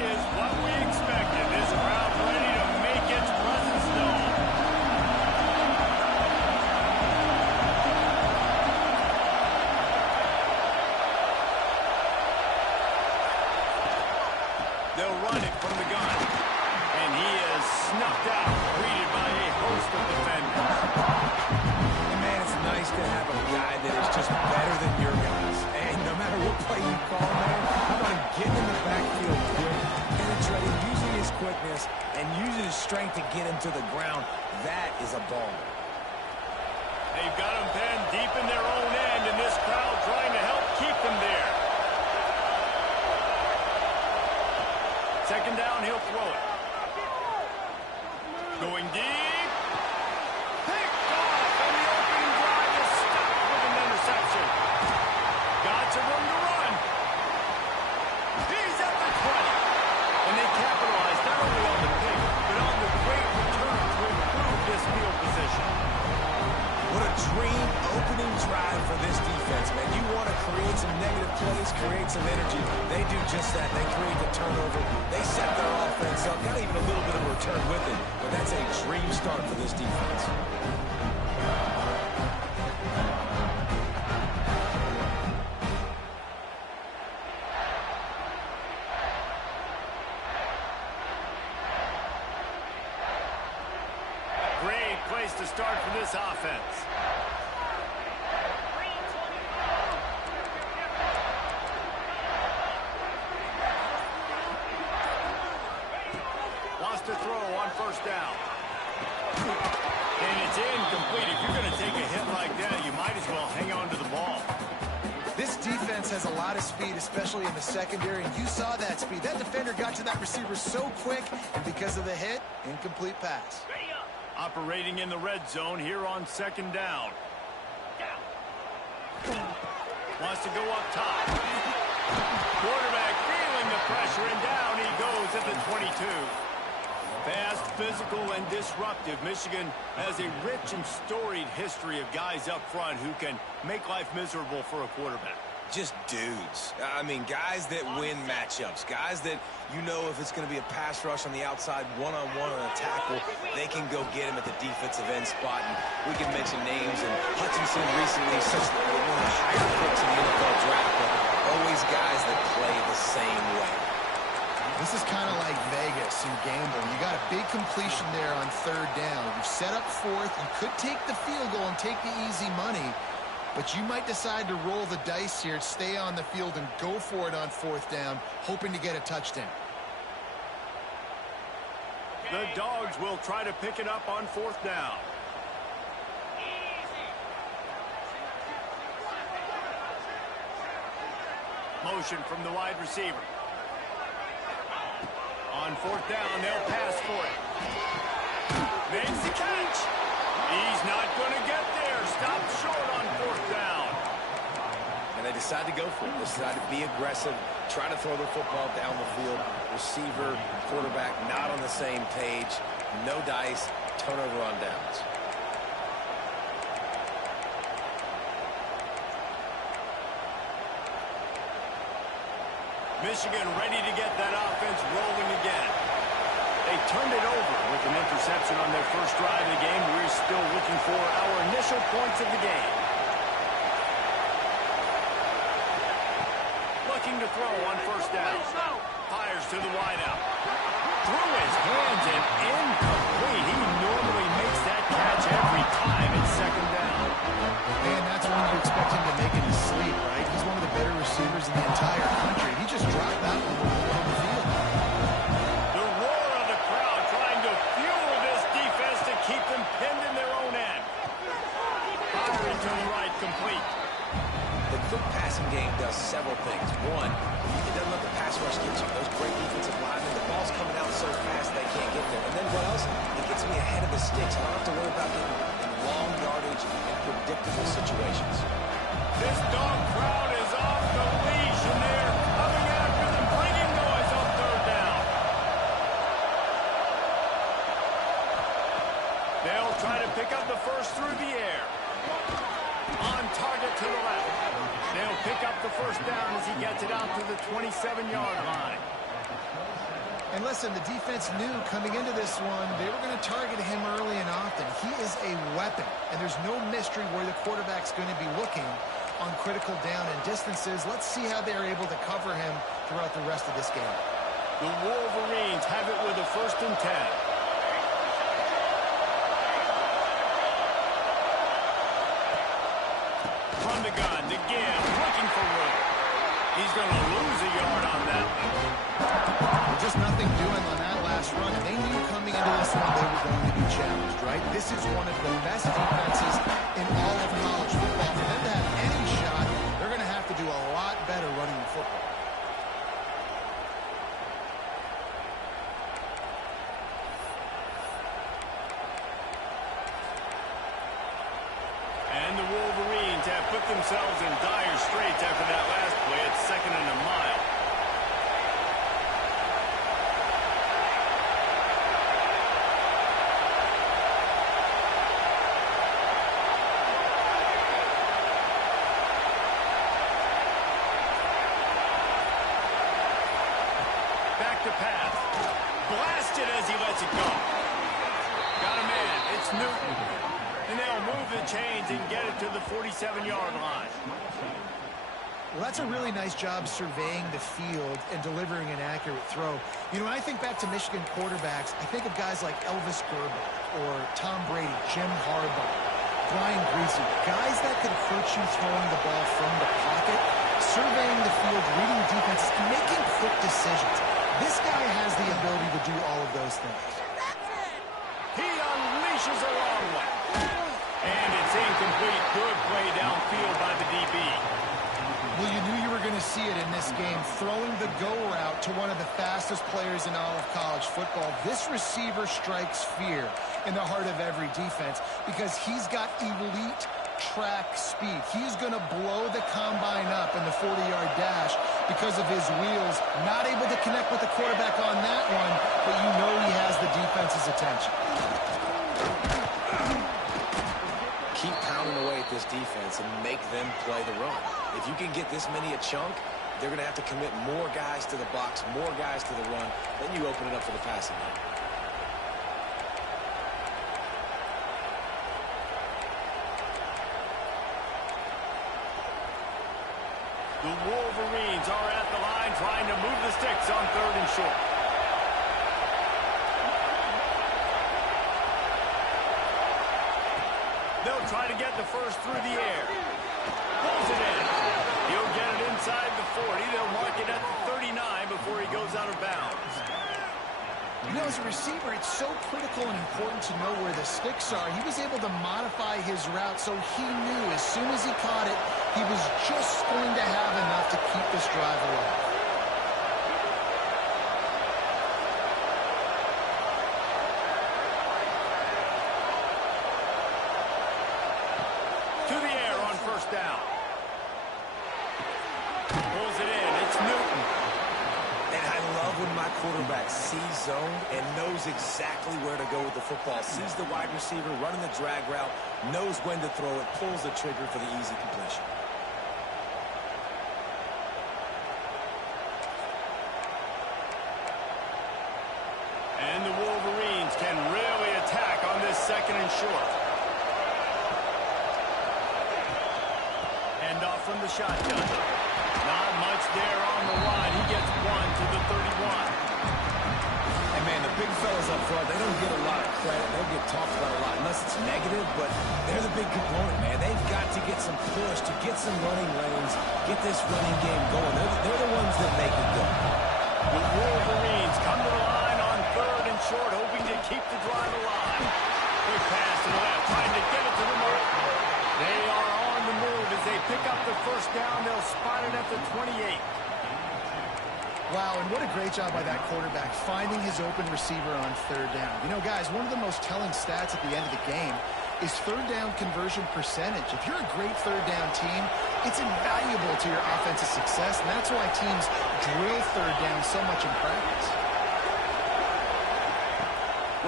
is what we expected. This crowd ready to make its presence known. They'll run it from the gun. And he is snuffed out, greeted by a host of defenders. And man, it's nice to have a guy that is just better than your guys. And no matter what play you call, man, how about him getting in the backfield quick, penetrating, using his quickness, and using his strength to get him to the ground. That is a ball. They've got him pinned deep in their own end, and this crowd trying to help keep them there. Second down, he'll throw it. Going deep. Picked off, and the opening drive is stopped with an interception. Got some room to run. He's at the 20. And they capitalize not only on the pick, but on the great return to improve this field position. What a dream opening drive for this defense, man. You want to create some negative plays, create some energy. They do just that. They create the turnover. They set their offense up. Got even a little bit of a return with it, but that's a dream start for this defense. Great place to start for this offense. Wants to throw on first down. And it's incomplete. If you're going to take a hit like that, you might as well hang on to the ball. This defense has a lot of speed, especially in the secondary, and you saw that speed. That defender got to that receiver so quick, and because of the hit, incomplete pass. Operating in the red zone here on second down. Wants to go up top. Quarterback feeling the pressure, and down he goes at the 22. Fast, physical, and disruptive. Michigan has a rich and storied history of guys up front who can make life miserable for a quarterback. Just dudes. I mean, guys that win matchups. Guys that, you know, if it's going to be a pass rush on the outside, one-on-one on a tackle, they can go get him at the defensive end spot. And we can mention names. And Hutchinson recently, such one of the higher picks in the NFL draft, but always guys that play the same way. This is kind of like Vegas and gambling. You got a big completion there on third down. You've set up fourth. You could take the field goal and take the easy money, but you might decide to roll the dice here, stay on the field, and go for it on fourth down, hoping to get a touchdown. The Dogs will try to pick it up on fourth down. Motion from the wide receiver. On fourth down, they'll pass for it. Makes the catch. He's not going to get there. Stopped short on fourth down. And they decide to go for it. They decide to be aggressive, try to throw the football down the field. Receiver, quarterback not on the same page. No dice, turnover on downs. Michigan ready to get that offense rolling again. They turned it over with an interception on their first drive of the game. We're still looking for our initial points of the game. Looking to throw on first down. Fires to the wideout. Through his hands and incomplete. He normally makes that catch every time. It's second down. Man, that's when you expect him to make it in his sleep, right? He's one of the better receivers in the entire country. He just dropped that one on the field. The roar of the crowd trying to fuel this defense to keep them pinned in their own end. Firing to the right, complete. The quick passing game does several things. One, it doesn't let the pass rush get you. Those great defensive linemen, the ball's coming out so fast they can't get there. And then what else? It gets me ahead of the sticks. I don't have to worry about getting in long yardage and predictable situations. This dog crowd is off the leash, and they're coming after them, bringing noise on third down. They'll try to pick up the first through the air. On target to the left. They'll pick up the first down as he gets it out to the 27-yard line. And listen, the defense knew coming into this one, they were going to target him early and often. He is a weapon, and there's no mystery where the quarterback's going to be looking on critical down and distances. Let's see how they're able to cover him throughout the rest of this game. The Wolverines have it with a 1st and 10. From the gun to give, looking for room. He's going to lose a yard on that one. Just nothing doing on that last run. And they knew coming into this one they were going to be challenged, right? This is one of the best defenses in all of college football. For them to have any shot, they're going to have to do a lot better running the football. And the Wolverines have put themselves in dire straits after that last play. It's 2nd and a mile. Back to pass. Blasted as he lets it go. Got a man. It's Newton. And they'll move the chains and get it to the 47-yard line. Well, that's a really nice job surveying the field and delivering an accurate throw. You know, when I think back to Michigan quarterbacks, I think of guys like Elvis Gerber or Tom Brady, Jim Harbaugh, Brian Greasy, guys that could hurt you throwing the ball from the pocket, surveying the field, reading defenses, and making quick decisions. This guy has the ability to do all of those things. He unleashes a long one. And it's incomplete. Good play downfield by the DB. Well, you knew you were going to see it in this game, throwing the go route to one of the fastest players in all of college football. This receiver strikes fear in the heart of every defense because he's got elite track speed. He's going to blow the combine up in the 40-yard dash because of his wheels. Not able to connect with the quarterback on that one, but you know he has the defense's attention. Keep pounding away at this defense and make them play the run. If you can get this many a chunk, they're going to have to commit more guys to the box, more guys to the run. Then you open it up for the passing game. The Wolverines are at the line trying to move the sticks on 3rd and short. They'll try to get the first through the air. Pulls it in. He'll get it inside the 40. They'll mark it at the 39 before he goes out of bounds. You know, as a receiver, it's so critical and important to know where the sticks are. He was able to modify his route so he knew as soon as he caught it, he was just going to have enough to keep this drive alive. To the air on 1st down. Pulls it in. It's Newton. And I love when my quarterback sees zone and knows exactly where to go with the football. Sees the wide receiver running the drag route, knows when to throw it, pulls the trigger for the easy completion. And the Wolverines can really attack on this 2nd and short. Hand off from the shotgun. Not much there on the line. He gets 1 to the 31. And man, the big fellas up front, they don't get a lot of credit. They don't get talked about a lot unless it's negative, but they're the big component, man. They've got to get some push, to get some running lanes, get this running game going. They're the ones that make it go. The Wolverines come to the line on 3rd and short, hoping to keep the drive alive. Quick pass to the left, trying to get it to the mark. They are on the move as they pick up the 1st down. They'll spot it at the 28. Wow, and what a great job by that quarterback, finding his open receiver on 3rd down. You know, guys, one of the most telling stats at the end of the game is 3rd down conversion percentage. If you're a great 3rd down team, it's invaluable to your offensive success, and that's why teams drill 3rd down so much in practice.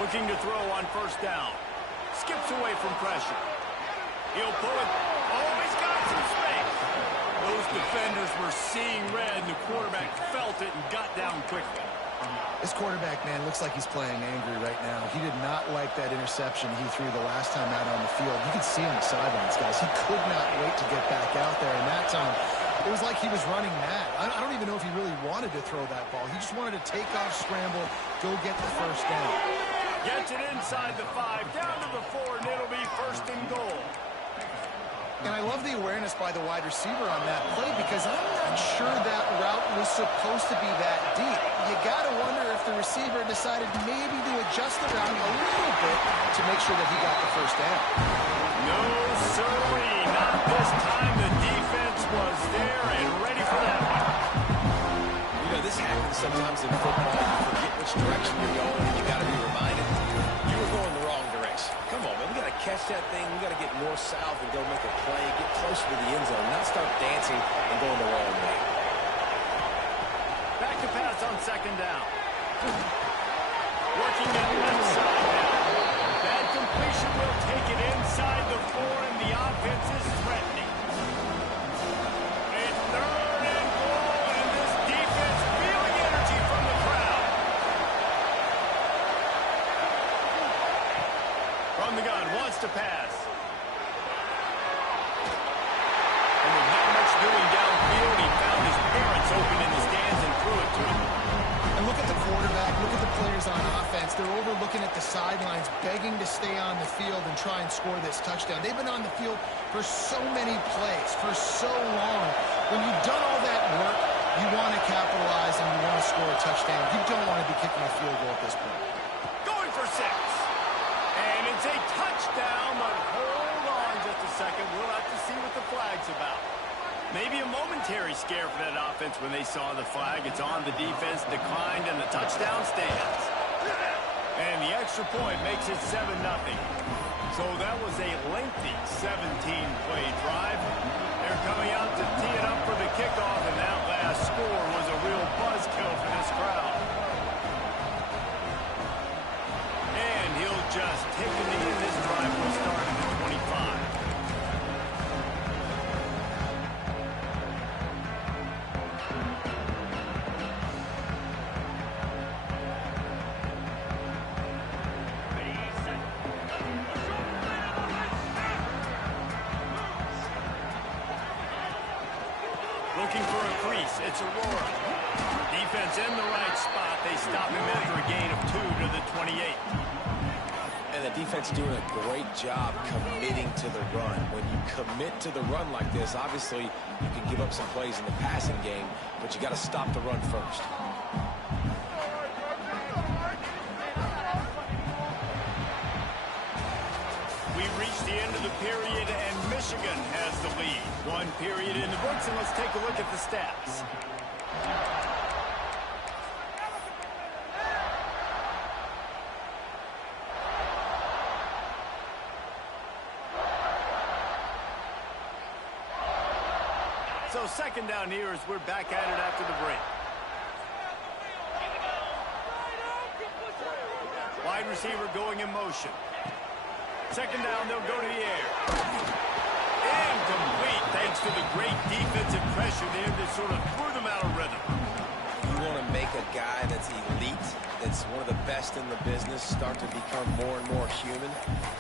Looking to throw on 1st down. Skips away from pressure. He'll pull it. Oh, he's got some space. Those defenders were seeing red, and the quarterback felt it and got down quickly. This quarterback, man, looks like he's playing angry right now. He did not like that interception he threw the last time out on the field. You could see on the sidelines, guys. He could not wait to get back out there. And that time, it was like he was running mad. I don't even know if he really wanted to throw that ball. He just wanted to take off, scramble, go get the first down. Gets it inside the 5, down to the 4, and it'll be first and goal. And I love the awareness by the wide receiver on that play because I'm not sure that route was supposed to be that deep. You got to wonder if the receiver decided maybe to adjust the route a little bit to make sure that he got the first down. No, sirree. Not this time. The defense was there and ready for that one. You know, this happens sometimes in football. You forget which direction you're going, and you got to be reminded you were going the wrong direction. Come on, man. We got to catch that thing. We got to get north-south and go make a play, get closer to the end zone, not start dancing and going the wrong way. Back to pass on second down. Working it left side now. Bad completion will take it inside the 4, and the offense is threatening. It's third and goal, and this defense feeling energy from the crowd. From the gun, wants to pass. And with not much doing downfield, he found his parents open in the stands and threw it to him. And look at the quarterback, look at the players on offense. They're overlooking at the sidelines, begging to stay on the field and try and score this touchdown. They've been on the field for so many plays, for so long. When you've done all that work, you want to capitalize and you want to score a touchdown. You don't want to be kicking a field goal at this point. Going for 6. And it's a touchdown, but hold on just a second. We'll have to see what the flag's about. Maybe a momentary scare for that offense when they saw the flag. It's on, the defense declined, and the touchdown stands. And the extra point makes it 7-0. So that was a lengthy 17-play drive. They're coming out to tee it up for the kickoff, and that last score was a real buzzkill for this crowd. And he'll just take a knee, and this drive will start at the 25. Looking for a crease. It's Aurora. Defense in the right spot. They stop him after a gain of 2 to the 28. And the defense doing a great job committing to the run. When you commit to the run like this, obviously you can give up some plays in the passing game, but you got to stop the run first. We've reached the end of the period, and Michigan has the lead. 1 period in the books, and let's take a look at the stats. So second down here as we're back at it after the break. Wide receiver going in motion. Second down, they'll go to the air. Incomplete, thanks to the great defensive pressure there that sort of threw them out of rhythm. You want to make a guy that's elite, that's one of the best in the business, start to become more and more human.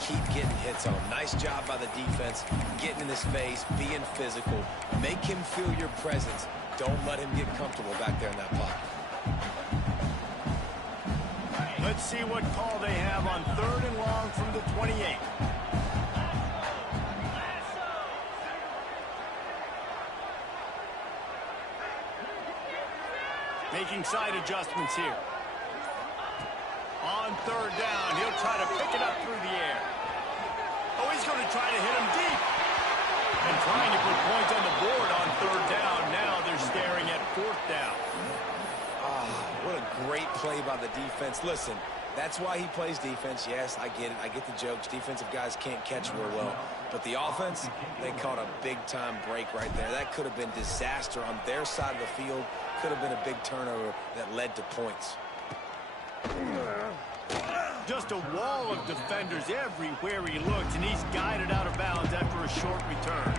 Keep getting hits on him. Nice job by the defense, getting in his face, being physical. Make him feel your presence. Don't let him get comfortable back there in that pocket. Let's see what call they have on 3rd and long from the 28. Making side adjustments here. On 3rd down, he'll try to pick it up through the air. Oh, he's going to try to hit him deep. And trying to put points on the board on 3rd down. Now they're staring at 4th down. What a great play by the defense. Listen, that's why he plays defense. Yes, I get it. I get the jokes. Defensive guys can't catch real well. But the offense, they caught a big-time break right there. That could have been disaster on their side of the field. Could have been a big turnover that led to points. Just a wall of defenders everywhere he looked, and he's guided out of bounds after a short return.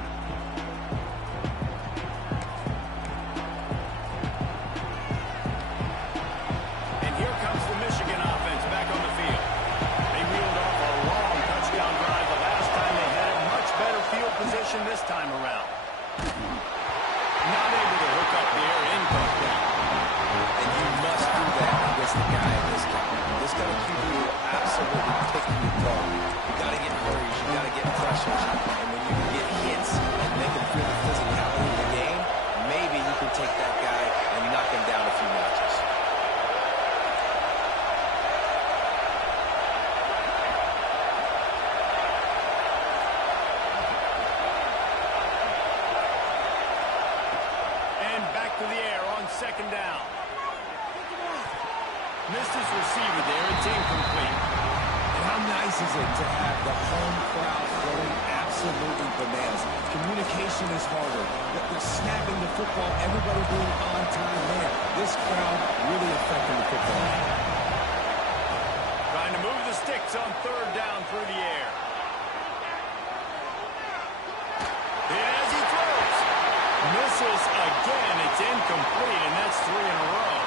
Missed his receiver there. It's incomplete. And how nice is it to have the home crowd going absolutely bananas? Communication is harder. They're snapping the football, everybody being on time. Man, this crowd really affecting the football. Trying to move the sticks on third down through the air. As he throws. Misses again. It's incomplete, and that's 3 in a row.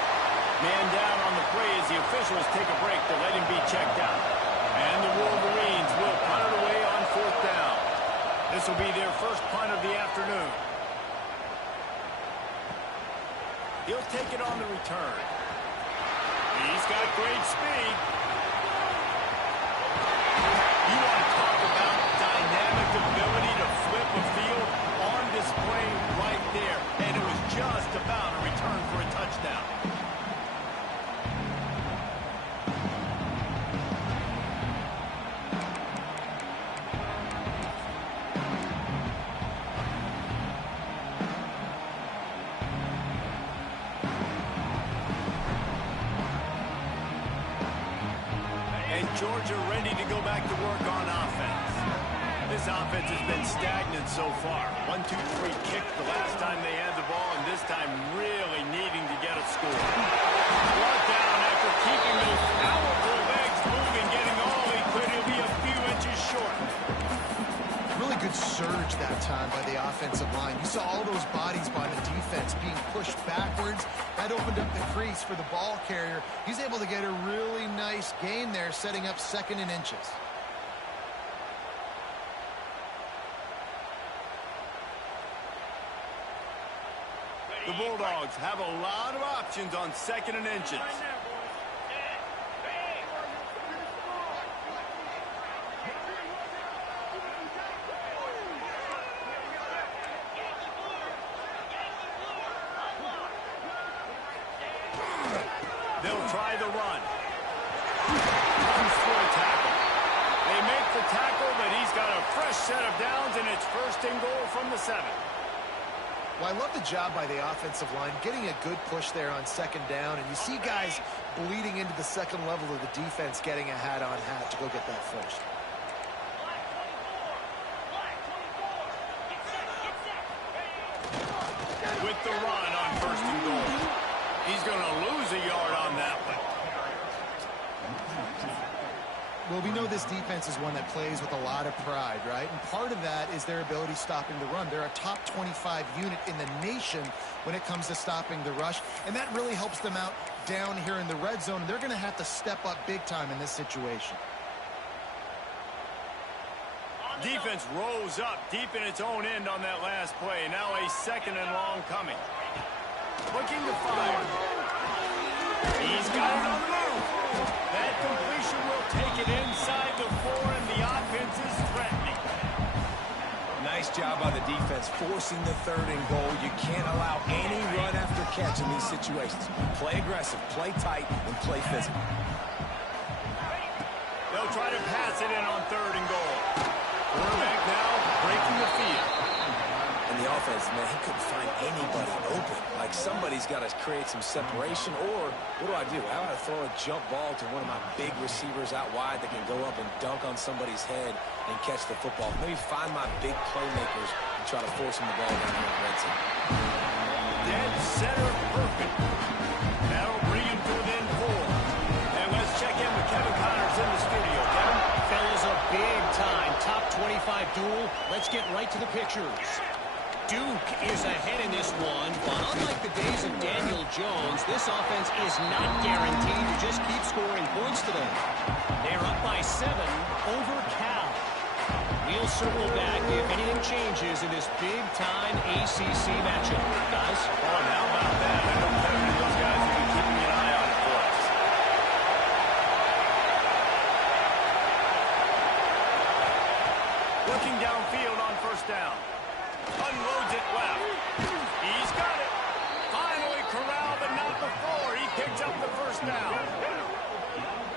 Man down on the play as the officials take a break to let him be checked out. And the Wolverines will punt it away on fourth down. This will be their first punt of the afternoon. He'll take it on the return. He's got great speed. You want to talk about dynamic ability to flip a field on display right there. And it was just about a return for a touchdown. Georgia ready to go back to work on offense. This offense has been stagnant so far. 1-2-3 kick the last time they had the ball, and this time really needing to get a score. Brought down after keeping those powerful legs moving, getting all he could. He'll be a few inches short. Really good surge that time by the offensive line. You saw all those bodies by the defense being pushed backwards. That opened up the crease for the ball carrier. He's able to get a really nice gain there, setting up 2nd and inches. The Bulldogs have a lot of options on 2nd and inches. They'll try the run. Comes for a tackle. They make the tackle, but he's got a fresh set of downs, and it's 1st and goal from the 7. Well, I love the job by the offensive line, getting a good push there on 2nd down, and you see guys bleeding into the 2nd level of the defense getting a hat-on-hat to go get that first. With the run on 1st and goal. He's going to lose a yard on that one. Well, we know this defense is one that plays with a lot of pride, right? And part of that is their ability stopping the run. They're a top 25 unit in the nation when it comes to stopping the rush, and that really helps them out down here in the red zone. They're going to have to step up big time in this situation. Defense rose up deep in its own end on that last play. Now a 2nd and long coming. Looking to fire. He's got it on the move. That completion will take it inside the 4, and the offense is threatening. Nice job by the defense forcing the 3rd and goal. You can't allow any run after catch in these situations. Play aggressive, play tight, and play physical. They'll try to pass it in on 3rd and goal. Quarterback now breaking the field. And the offense, man, he couldn't find anybody open. Like, somebody's got to create some separation, or what do? How about I throw a jump ball to one of my big receivers out wide that can go up and dunk on somebody's head and catch the football? Maybe find my big playmakers and try to force them the ball down here in the red zone. Dead center perfect. That'll bring him to within 4. And let's check in with Kevin Connors in the studio. Kevin? Fellas, a big-time top 25 duel. Let's get right to the pictures. Duke is ahead in this one, but unlike the days of Daniel Jones, this offense is not guaranteed to just keep scoring points today. They're up by 7 over Cal. We'll circle back if anything changes in this big-time ACC matchup. Guys? Oh, and how about that? I know Kevin and those guys will be keeping an eye on it for us. Looking downfield on 1st down. Unloads it left. He's got it. Finally corralled, but not before. He picks up the 1st down.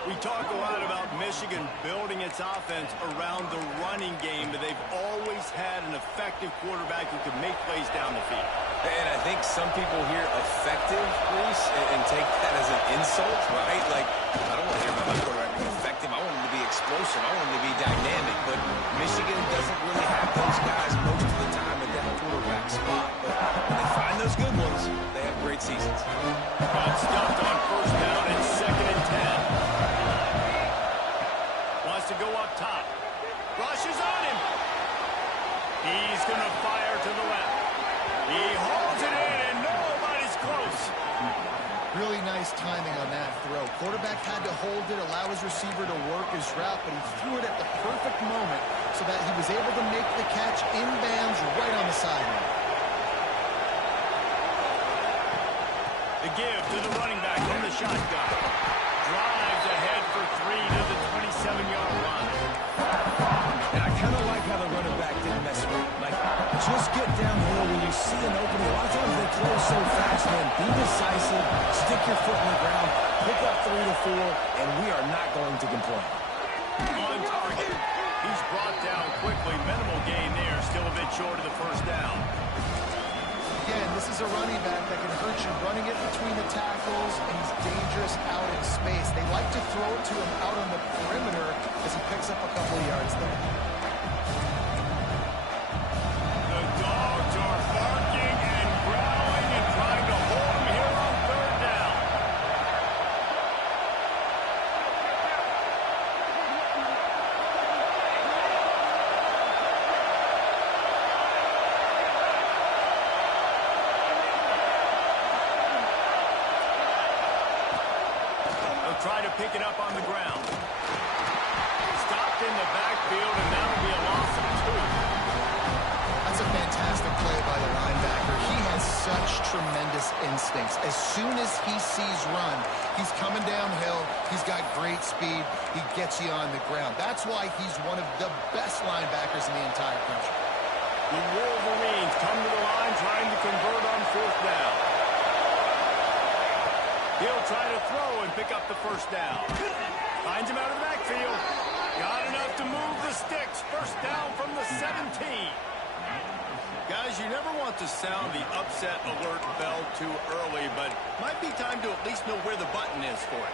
We talk a lot about Michigan building its offense around the running game, but they've always had an effective quarterback who can make plays down the field. And I think some people hear effective, Reese, and take that as an insults, right? Like, I don't want to hear about my quarterback being effective. I want him to be explosive. I want him to be dynamic. But Michigan doesn't really have those guys most of the time at that quarterback spot. But when they find those good ones, they have great seasons. Got stuffed on first down and 2nd and 10. Wants to go up top. Rushes on him. He's going to fire to the left. He holds it in, and nobody's close. Really nice timing on that throw. Quarterback had to hold it, allow his receiver to work his route, but he threw it at the perfect moment so that he was able to make the catch inbounds right on the sideline. The give to the running back from the shotgun. Drives ahead for 3 to the 27-yard line. And I kind of like how the running back didn't mess with it. Like, just get downhill when you see an opening. A lot of times they close so fast, man. Be decisive, stick your foot in the ground, pick up 3 to 4, and we are not going to complain. On target. He's brought down quickly. Minimal gain there. Still a bit short of the first down. Again, this is a running back that can hurt you running it between the tackles, and he's dangerous out in space. They like to throw it to him out on the perimeter as he picks up a couple of yards there. The dogs are barking and growling and trying to hold him here on 3rd down. They'll try to pick it up on the ground. Stopped in the backfield, and that'll be a loss of 2. That's a fantastic play by the linebacker. He has such tremendous instincts. As soon as he sees run, he's coming downhill. He's got great speed. He gets you on the ground. That's why he's one of the best linebackers in the entire country. The Wolverines come to the line trying to convert on 4th down. He'll try to throw and pick up the first down. Finds him out of the backfield. Got enough to move the sticks. First down from the 17. Guys, you never want to sound the upset alert bell too early, but might be time to at least know where the button is for it.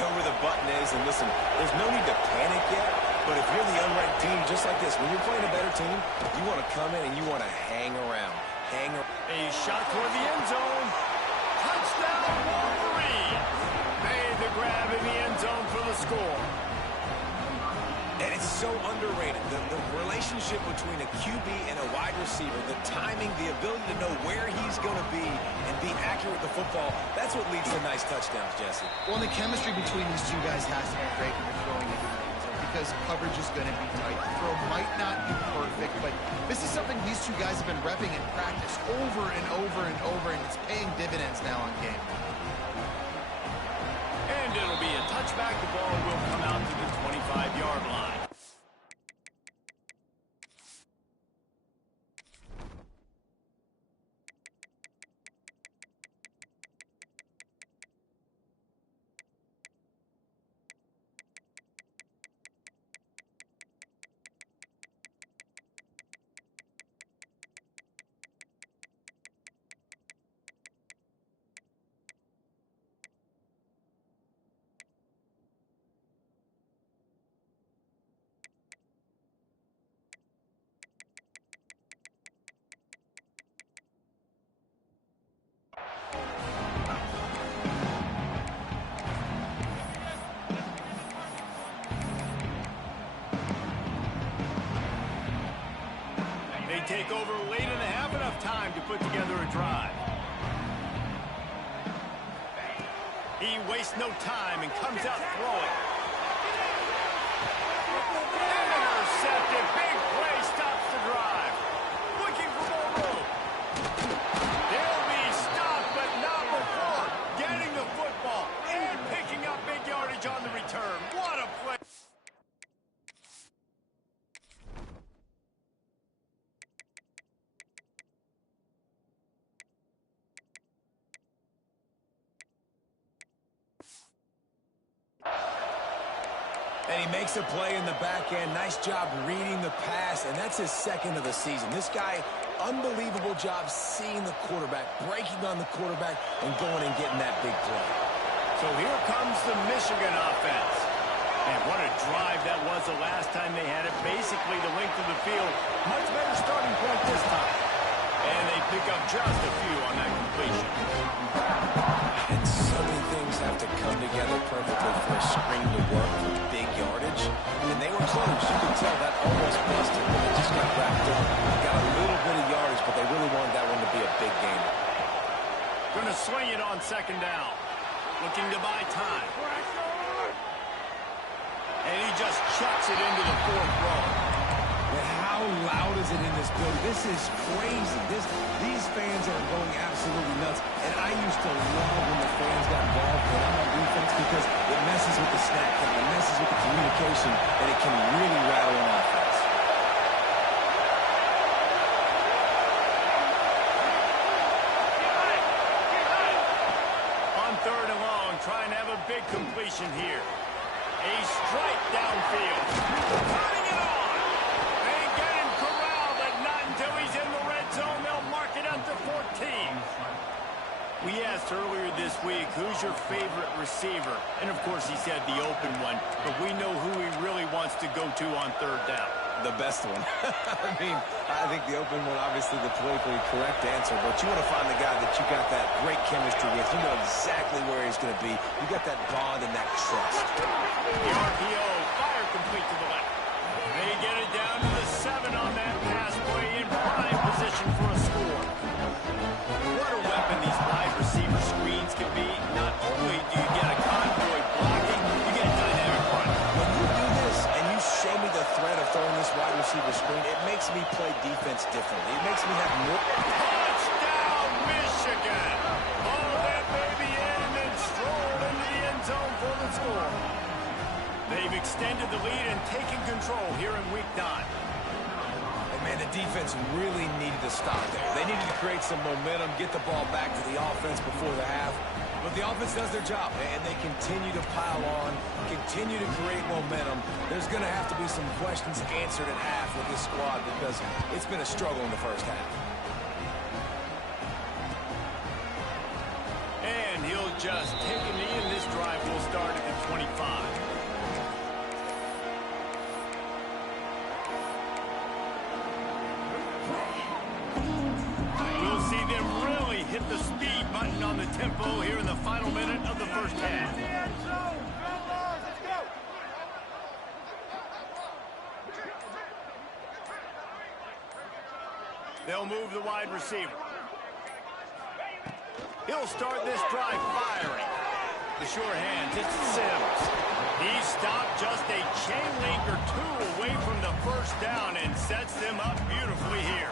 Know where the button is, and listen, there's no need to panic yet, but if you're the unranked team, just like this, when you're playing a better team, you want to come in and you want to hang around. A shot toward the end zone. Touchdown, Wolverines! Made the grab in the end zone for the score. And it's so underrated. The relationship between a QB and a wide receiver, the timing, the ability to know where he's going to be and be accurate with the football, that's what leads to nice touchdowns, Jesse. Well, the chemistry between these two guys has to be great when they're throwing into the end zone because coverage is going to be tight. The throw might not be perfect, but this is something these two guys have been repping in practice over and over and over, and it's paying dividends now on game. And it'll be a touchback. The ball will come out to the 25-yard line. Take over late in the half, enough time to put together a drive. He wastes no time and comes out throwing. Intercepted. Big play stops the drive. Looking for more room. They'll be stopped, but not before getting the football and picking up big yardage on the return. What a play. And he makes a play in the back end. Nice job reading the pass, and that's his 2nd of the season. This guy, unbelievable job seeing the quarterback, breaking on the quarterback, and going and getting that big play. So here comes the Michigan offense. And what a drive that was the last time they had it. Basically the length of the field. Much better starting point this time. And they pick up just a few on that completion. And so many things have to come together perfectly for a screen to work for big yardage. And they were close. You could tell that almost busted, but it just got wrapped up. They got a little bit of yardage, but they really wanted that one to be a big game. Going to swing it on second down. Looking to buy time. And he just chucks it into the fourth row. And how loud is it in this building? This is crazy. These fans are going absolutely nuts. And I used to love when the fans got involved when I'm on defense because it messes with the snap count, it messes with the communication, and it can really rattle an offense. On third and long, trying to have a big completion here. A strike downfield. Cutting it on. They get him corralled, but not until he's in the red zone. They'll mark it up to 14. We asked earlier this week, who's your favorite receiver? And, of course, he said the open one. But we know who he really wants to go to on third down. The best one. I mean, I think the open one, obviously the politically correct answer, but you want to find the guy that you got that great chemistry with. You know exactly where he's going to be. You got that bond and that trust. The RPO, fire complete to the left. They get it down to the 7 on that pass play in prime position for a score. What a weapon these wide receiver screens can be. Not only do you get a convoy blocking, you get a dynamic run. When you do this and you show me the threat of throwing this wide receiver screen, it makes me play defense differently. It makes me have more... Touchdown, Michigan! All that baby in and then strolled into the end zone for the score. They've extended the lead and taken control here in week 9. And man, the defense really needed to stop there. They needed to create some momentum, get the ball back to the offense before the half. But the offense does their job, and they continue to pile on, continue to create momentum. There's going to have to be some questions answered at half with this squad because it's been a struggle in the first half. And he'll just take a knee, and this drive will start at the 25. Hit the speed button on the tempo here in the final minute of the first half. They'll move the wide receiver. He'll start this drive firing. The sure hand hits Sims. He stopped just a chain link or 2 away from the first down and sets them up beautifully here.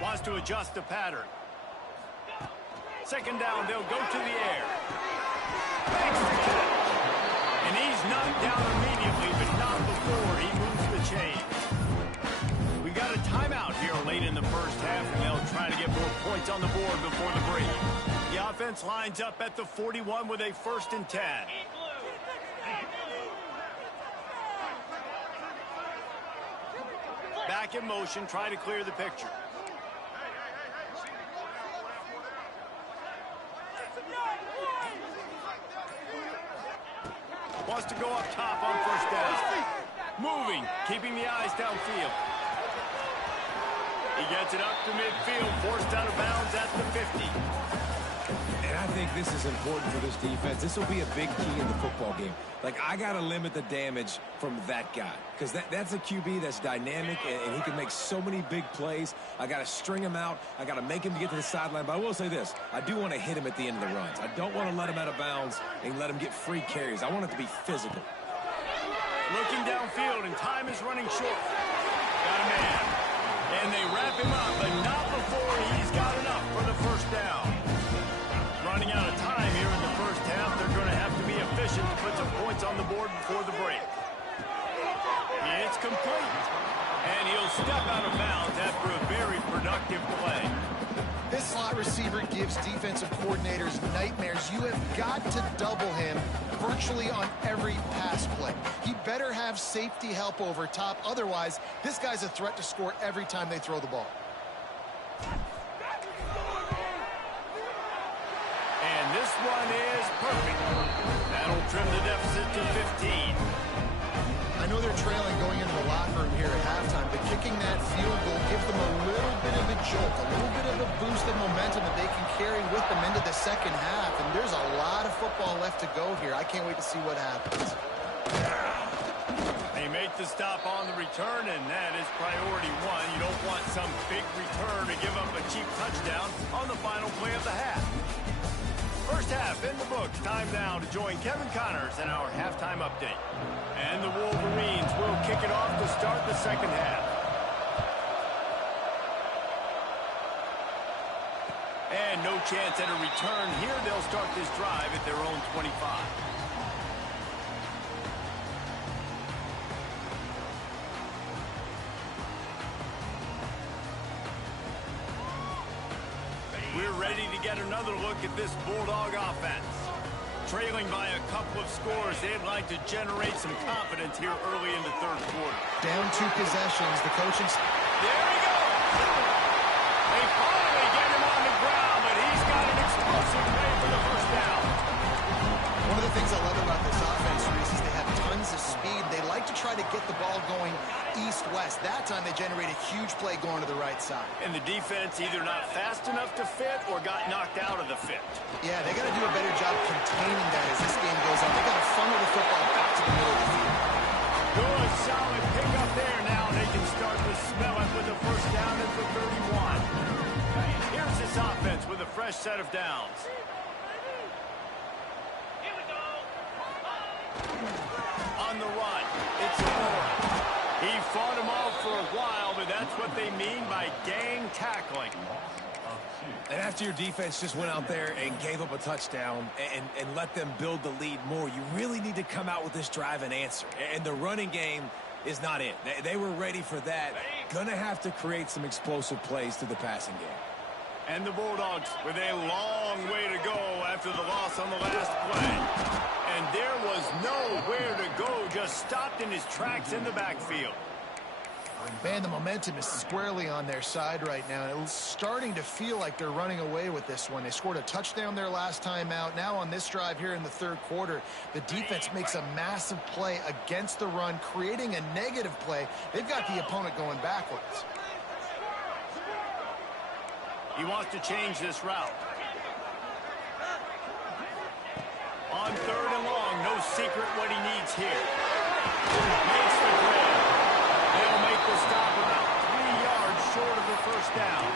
Wants to adjust the pattern. Second down, they'll go to the air. Makes the catch. And he's knocked down immediately, but not before he moves the chain. We got a timeout here late in the first half, and they'll try to get more points on the board before the break. The offense lines up at the 41 with a 1st and 10. Back in motion, try to clear the picture. Wants to go up top on first down. Moving, keeping the eyes downfield. He gets it up to midfield, forced out of bounds at the 50. And I think this is important for this defense. This will be a big key in the football game. Like, I got to limit the damage from that guy because that's a QB that's dynamic, and he can make so many big plays. I got to string him out. I got to make him get to the sideline. But I will say this. I do want to hit him at the end of the runs. I don't want to let him out of bounds and let him get free carries. I want it to be physical. Looking downfield, and time is running short. Got a man. And they wrap him up, but not before he's got enough for the first down. Running out of time here in the first half. They're going to have to be efficient to put some points on the board before the break. It's complete. And he'll step out of bounds after a very productive play. This slot receiver gives defensive coordinators nightmares. You have got to double him virtually on every pass play. He better have safety help over top. Otherwise, this guy's a threat to score every time they throw the ball. one is perfect. That'll trim the deficit to 15. I know they're trailing going into the locker room here at halftime, but kicking that field goal gives them a little bit of a jolt, a little bit of a boost of momentum that they can carry with them into the second half. And there's a lot of football left to go here. I can't wait to see what happens. They make the stop on the return, and that is priority one. You don't want some big return to give up a cheap touchdown on the final play of the half. First half in the books. Time now to join Kevin Connors in our halftime update. And the Wolverines will kick it off to start the second half. And no chance at a return here. They'll start this drive at their own 25. We're ready to get another look at this Bulldog offense. Trailing by a couple of scores, they'd like to generate some confidence here early in the third quarter. Down 2 possessions, the coaching... There he goes! They finally get him on the ground, but he's got an explosive play for the first down. One of the things I love about this offense, Reese, is they have tons of speed. They like to try to get the ball going east-west. That time they generate a huge play going to the right side. And the defense either not fast enough to fit or got knocked out of the fit. Yeah, they got to do a better job containing that as this game goes on. They got to funnel the football back to the middle of the field. Good, solid pickup there. Now they can start to smell it with a first down at the 31. Here's this offense with a fresh set of downs. On the run, it's Moore. He fought him off for a while, but that's what they mean by gang tackling. And after your defense just went out there and gave up a touchdown and let them build the lead more, you really need to come out with this drive and answer. And the running game is not it. They were ready for that. Gonna have to create some explosive plays through the passing game. And the Bulldogs with a long way to go after the loss on the last play. And there was nowhere to go, just stopped in his tracks in the backfield. Man, the momentum is squarely on their side right now. It's starting to feel like they're running away with this one. They scored a touchdown their last time out. Now on this drive here in the third quarter, the defense makes a massive play against the run, creating a negative play. They've got the opponent going backwards. He wants to change this route. On third and long, no secret what he needs here. Makes the grab. They'll make the stop about 3 yards short of the first down.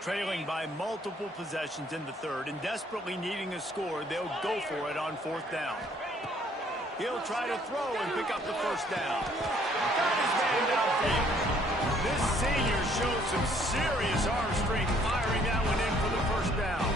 Trailing by multiple possessions in the third and desperately needing a score, they'll go for it on fourth down. He'll try to throw and pick up the first down. Got his man downfield. This senior showed some serious arm strength firing that one in for the first down.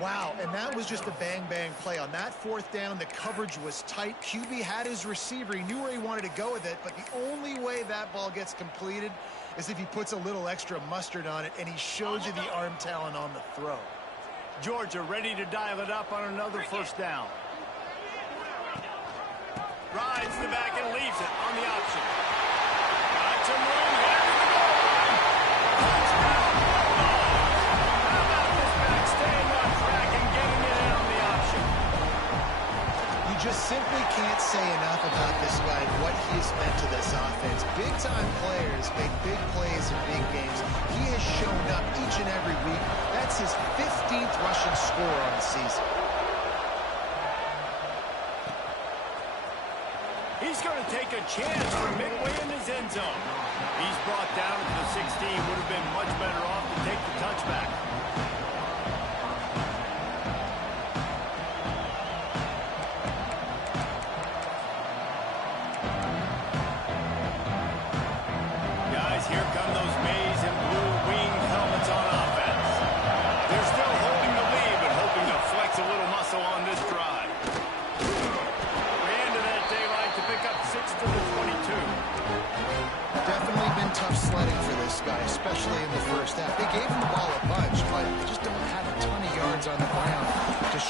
Wow, and that was just a bang-bang play. On that fourth down, the coverage was tight. QB had his receiver. He knew where he wanted to go with it, but the only way that ball gets completed is if he puts a little extra mustard on it, and he shows you the arm talent on the throw. Georgia ready to dial it up on another first down. Rides the back and leaves it on the option. Got some room here to the goal line. Touchdown, Bulldog. How about this back staying on track and getting it in on the option? You just simply can't say enough about this guy and what he has meant to this offense. Big-time players make big plays in big games. He has shown up each and every week. That's his 15th rushing score on the season. He's going to take a chance from midway in his end zone. He's brought down to the 16. Would have been much better off to take the touchback. Guys, here come those maize and blue winged helmets on offense. They're still holding the lead, but hoping to flex a little muscle on this drive. To the 22. Definitely been tough sledding for this guy, especially in the first half. They gave him the ball a bunch,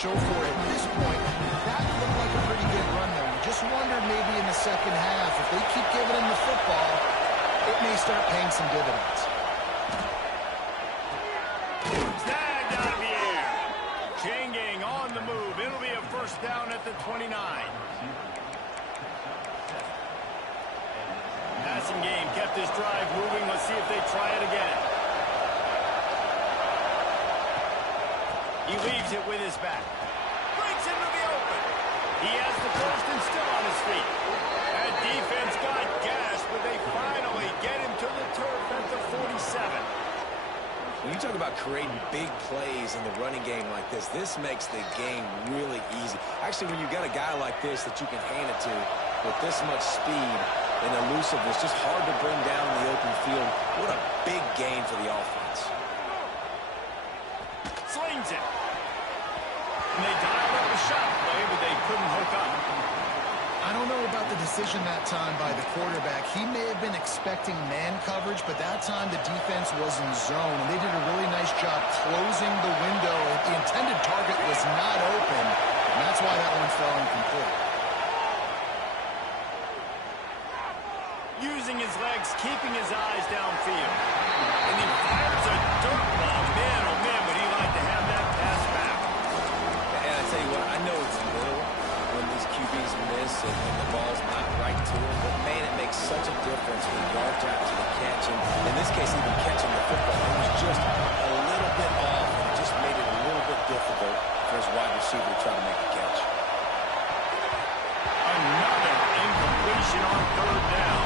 show for it. At this point, that looked like a pretty good run there. You just wondered maybe in the second half, if they keep giving him the football, it may start paying some dividends. Snagged out of the air. Chain gang on the move. It'll be a first down at the 29. Passing game kept this drive moving. Let's see if they try it again. He leaves it with his back. Breaks into the open. He has the first and still on his feet. That defense got gas, but they finally get him to the turf at the 47. When you talk about creating big plays in the running game like this makes the game really easy. Actually, when you've got a guy like this that you can hand it to with this much speed and elusiveness, just hard to bring down in the open field. What a big gain for the offense. Slings it. And they dialed up a shot play, but they couldn't hook up. I don't know about the decision that time by the quarterback. He may have been expecting man coverage, but that time the defense was in zone, and they did a really nice job closing the window. The intended target was not open, and that's why that one fell incomplete. Using his legs, keeping his eyes downfield. And he fires a dirt ball. Man, oh man, would he like to have that pass back. And I tell you what, I know it's little when these QBs miss and the ball's not right to them, but man, it makes such a difference when yards after the catch. And in this case, even catching the football, it was just a little bit off and just made it a little bit difficult for his wide receiver to try to make the catch. Another incompletion on third down.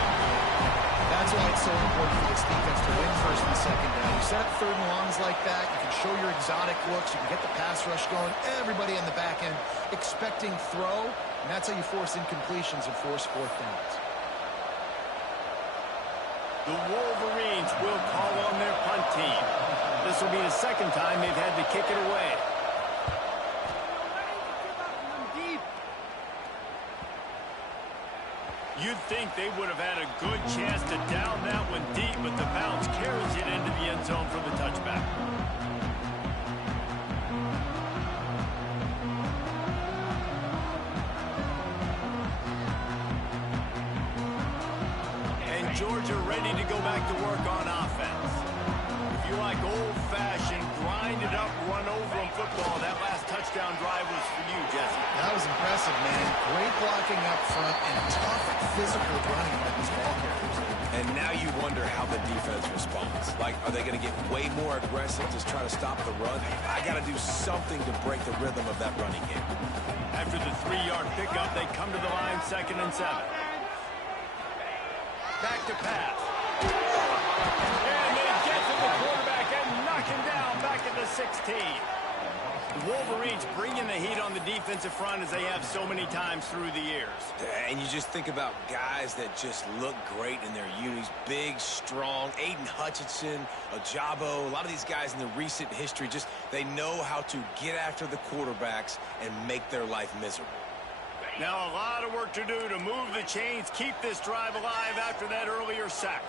That's why it's so important for this defense to win first and second down. You set up third and longs like that, you can show your exotic looks, you can get the pass rush going, everybody in the back end expecting throw, and that's how you force incompletions and force fourth downs. The Wolverines will call on their punt team. This will be the second time they've had to kick it away. You'd think they would have had a good chance to down that one deep, but the bounce carries it into the end zone for the touchback. And Georgia ready to go back to work on offense. If you like old-fashioned, grind-it-up, run-over-'em football, that last touchdown drive was for you, Jesse. That was impressive, man. Great blocking up front and tough physical running by these ball carriers. And now you wonder how the defense responds. Like, are they going to get way more aggressive, just try to stop the run? I got to do something to break the rhythm of that running game. After the 3-yard pickup, they come to the line, 2nd and 7. Back to pass. And they get to the quarterback and knock him down back at the 16. The Wolverines bringing the heat on the defensive front as they have so many times through the years. And you just think about guys that just look great in their unis. Big, strong, Aiden Hutchinson, Ajabo, a lot of these guys in the recent history, just they know how to get after the quarterbacks and make their life miserable. Now a lot of work to do to move the chains, keep this drive alive after that earlier sack.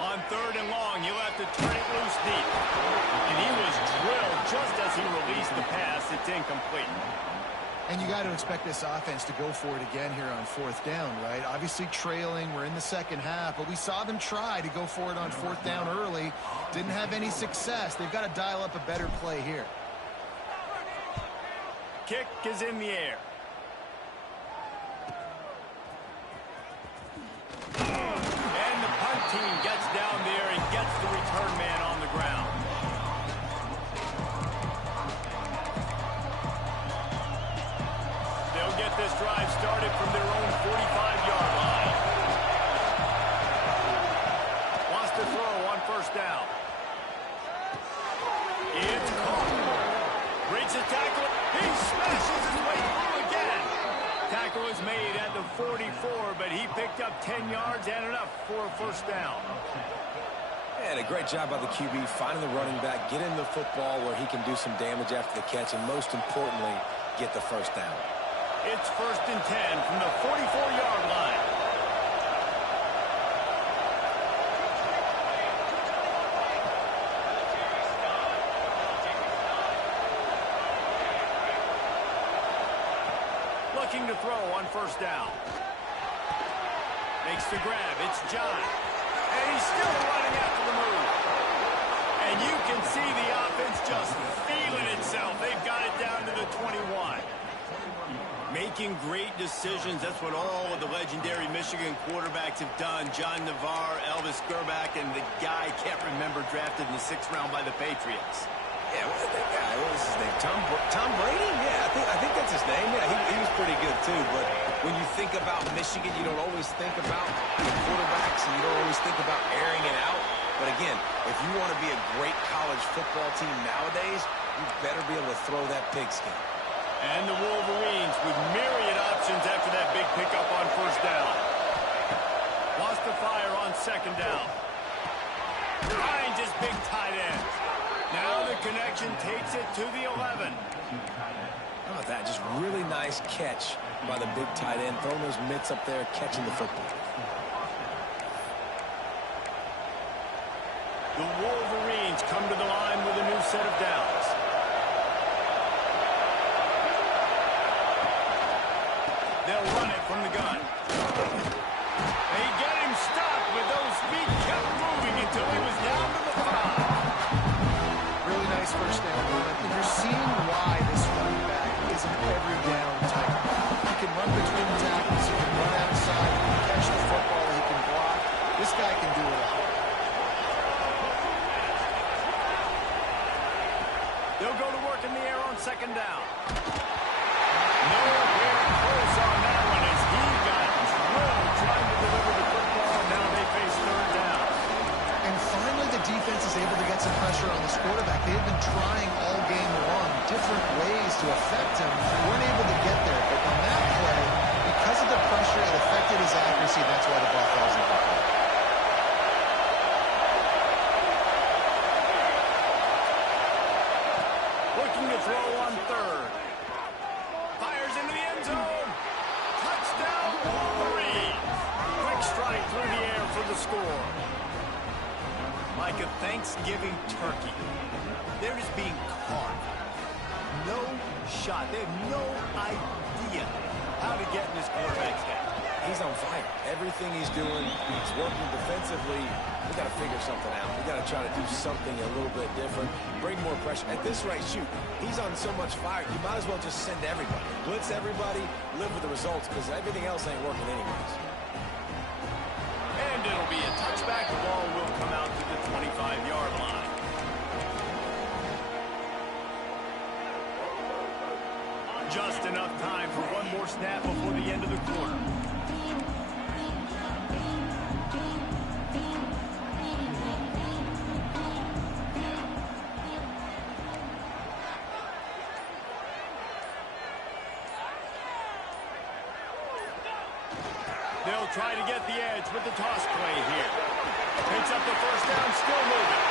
On 3rd and long, he'll have to turn it loose deep. And he was drilled just as he released the pass. It's incomplete. And you got to expect this offense to go for it again here on 4th down, right? Obviously trailing, we're in the second half, but we saw them try to go for it on 4th down early. Didn't have any success. They've got to dial up a better play here. Kick is in the air. And the punt team gets down there and gets the return man on the ground. They'll get this drive started from their own 45-yard line. Wants to throw on 1st down. It's caught. Breaks a tackle. He smashes his way through again. Tackle is made at the 44, but he picked up 10 yards and enough for a 1st down. And a great job by the QB finding the running back, get him the football where he can do some damage after the catch, and most importantly, get the 1st down. It's 1st and 10 from the 44-yard line. to throw on first down. Makes the grab. It's John. And he's still running after the move. And you can see the offense just feeling itself. They've got it down to the 21. Making great decisions. That's what all of the legendary Michigan quarterbacks have done. John Navarre, Elvis Gerbach, and the guy I can't remember drafted in the 6th round by the Patriots. Yeah, that guy, what was his name? Tom Brady? Yeah, I think that's his name. Yeah, he was pretty good too. But when you think about Michigan, you don't always think about the quarterbacks, and you don't always think about airing it out. But again, if you want to be a great college football team nowadays, you better be able to throw that pigskin. And the Wolverines with myriad options after that big pickup on first down. Lost the fire on second down. Finds his big tight end. Now the connection takes it to the 11. How about that? Just really nice catch by the big tight end. Throwing those mitts up there, catching the football. The Wolverines come to the line with a new set of downs. They'll run it from the gun. They get him stopped with those feet kept moving until he was down to the 5. Really nice first down run. And you're seeing why this running back is an every down type. He can run between the tackles. He can run outside. He can catch the football. He can block. This guy can do it all. They'll go to work in the air on second down. Nowhere close on that one as he got drilled trying to deliver the football, and now they face third down. And finally the defense is able to get some pressure on this quarterback. They have been trying all game long different ways to affect him. They weren't able to get there, but on that play, because of the pressure, it affected his accuracy, and that's why the ball falls in. Looking to throw on third. Fires into the end zone. Touchdown, Wolverines. Quick strike through the air for the score. Like a Thanksgiving turkey. They're just being carved. No shot. They have no idea how to get in this quarterback's head. He's on fire. Everything he's doing, he's working defensively. We got to figure something out. We got to try to do something a little bit different. Bring more pressure. At this rate, shoot, he's on so much fire. You might as well just send everybody. Blitz everybody, live with the results, because everything else ain't working anyways. And it'll be a touchback. The ball will come out to the 25-yard line. Just enough time for one more snap before the end of the quarter. They'll try to get the edge with the toss play here. Picks up the first down, still moving.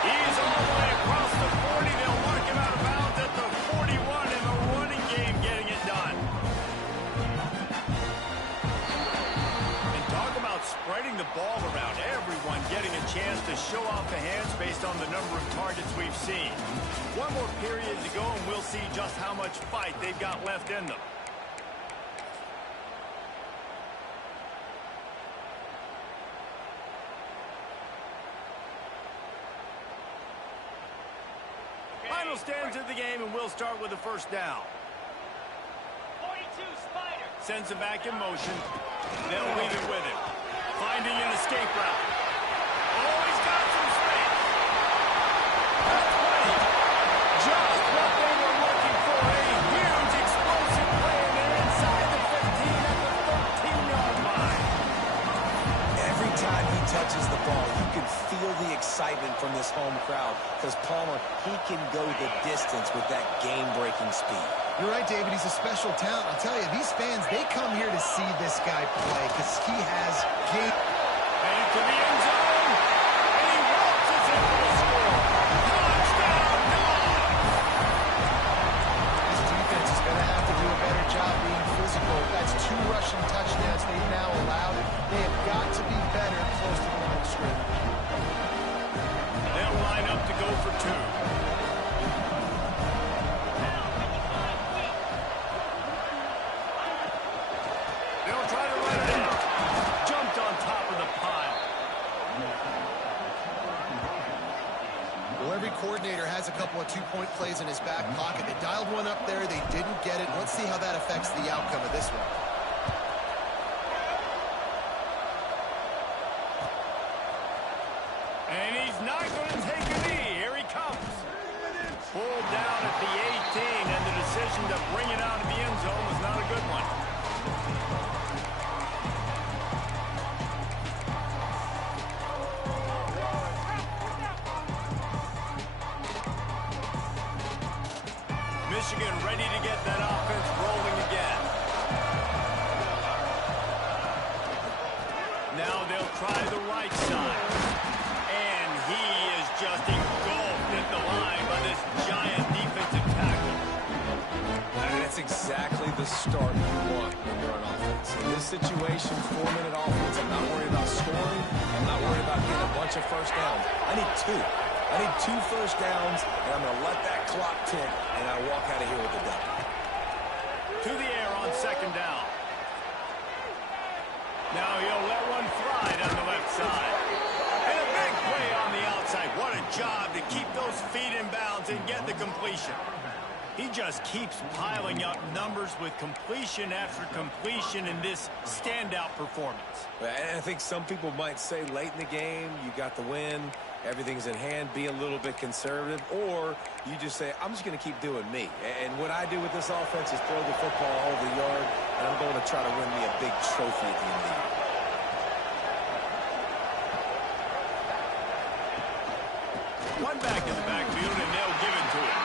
He's all the way across the 40. They'll mark him out of bounds at the 41 in the running game, getting it done. And talk about spreading the ball around. Everyone getting a chance to show off the hands based on the number of targets we've seen. One more period to go, and we'll see just how much fight they've got left in them. Final stands of the game, and we'll start with the first down. 42 Spider. Sends him back in motion. They'll leave it with him. Finding an escape route. Oh, he's got some space. That's right. Just what they were looking for. A huge explosive play, and they're inside the 15 at the 13-yard line. Every time he touches the ball, you can feel the excitement from this home crowd, because Palmer, he can go the distance with that game-breaking speed. You're right, David. He's a special talent. I'll tell you, these fans, they come here to see this guy play because he has game. Headed to the end zone, and he waltzes in for the score. Touchdown, Dogs! This defense is going to have to do a better job being physical. That's 2 rushing touchdowns they've now allowed. They have got to be better close to the line of scrimmage. They'll line up to go for 2. couple of two-point plays in his back pocket. They dialed one up there. They didn't get it. Let's see how that affects the outcome of this one. And he's not going to take a knee. Here he comes. Pulled down at the 18, and the decision to bring it out of the end zone was not a good one. Michigan ready to get that offense rolling again. Now they'll try the right side. And he is just engulfed at the line by this giant defensive tackle. And that's exactly the start you want when you're on offense. In this situation, 4-minute offense, I'm not worried about scoring. I'm not worried about getting a bunch of first downs. I need 2. I need 2 first downs, and I'm going to let that clock tick, and I walk out of here with a W. To the air on second down. Now he'll let one fly down the left side. And a big play on the outside. What a job to keep those feet in bounds and get the completion. He just keeps piling up numbers with completion after completion in this standout performance. And I think some people might say late in the game, you got the win, everything's in hand, be a little bit conservative, or you just say, I'm just going to keep doing me. And what I do with this offense is throw the football all over the yard, and I'm going to try to win me a big trophy at the end of the year. One back in the backfield, and they'll give it to him.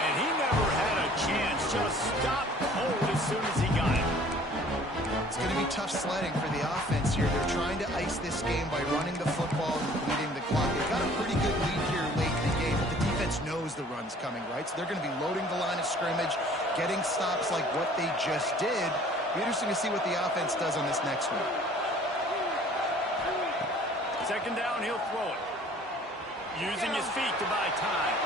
And he never had a chance, just stopped cold as soon as he got it. It's going to be tough sledding for the offense here. They're trying to ice this game by running the football and bleeding the clock. They've got a pretty good lead here late in the game, but the defense knows the run's coming, right? So they're going to be loading the line of scrimmage, getting stops like what they just did. Be interesting to see what the offense does on this next one. Second down, he'll throw it. Using his feet to buy time.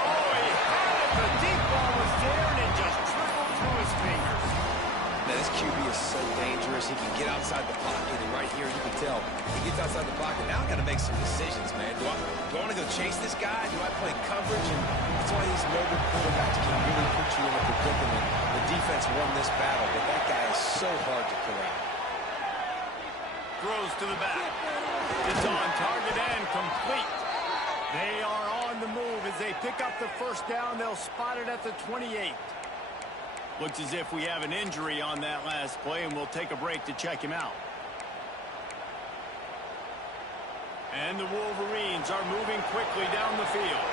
Oh, he had it. The deep ball was there, and it just trickled through his fingers. Now, this QB is so dangerous. He can get outside the pocket, and right here, you can tell, he gets outside the pocket. Now I've got to make some decisions, man. Do I want to go chase this guy? Do I play coverage? And that's why these mobile quarterbacks can really put you in a predicament. The defense won this battle, but that guy is so hard to corral. Throws to the back. It's on target and complete. They are on the move as they pick up the first down. They'll spot it at the 28. Looks as if we have an injury on that last play, and we'll take a break to check him out. And the Wolverines are moving quickly down the field.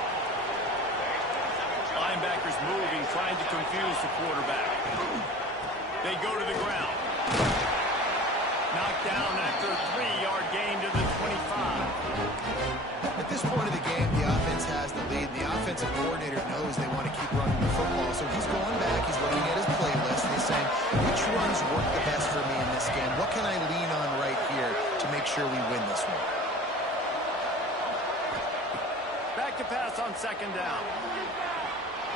Linebackers moving, trying to confuse the quarterback. They go to the ground. Knocked down after a 3-yard gain to the 25. At this point of the game, the offense has the lead. The offensive coordinator knows they want to keep running the football, so he's going back. He's looking at his playlist, and he's saying, which runs work the best for me in this game? What can I lean on right here to make sure we win this one? Back to pass on second down.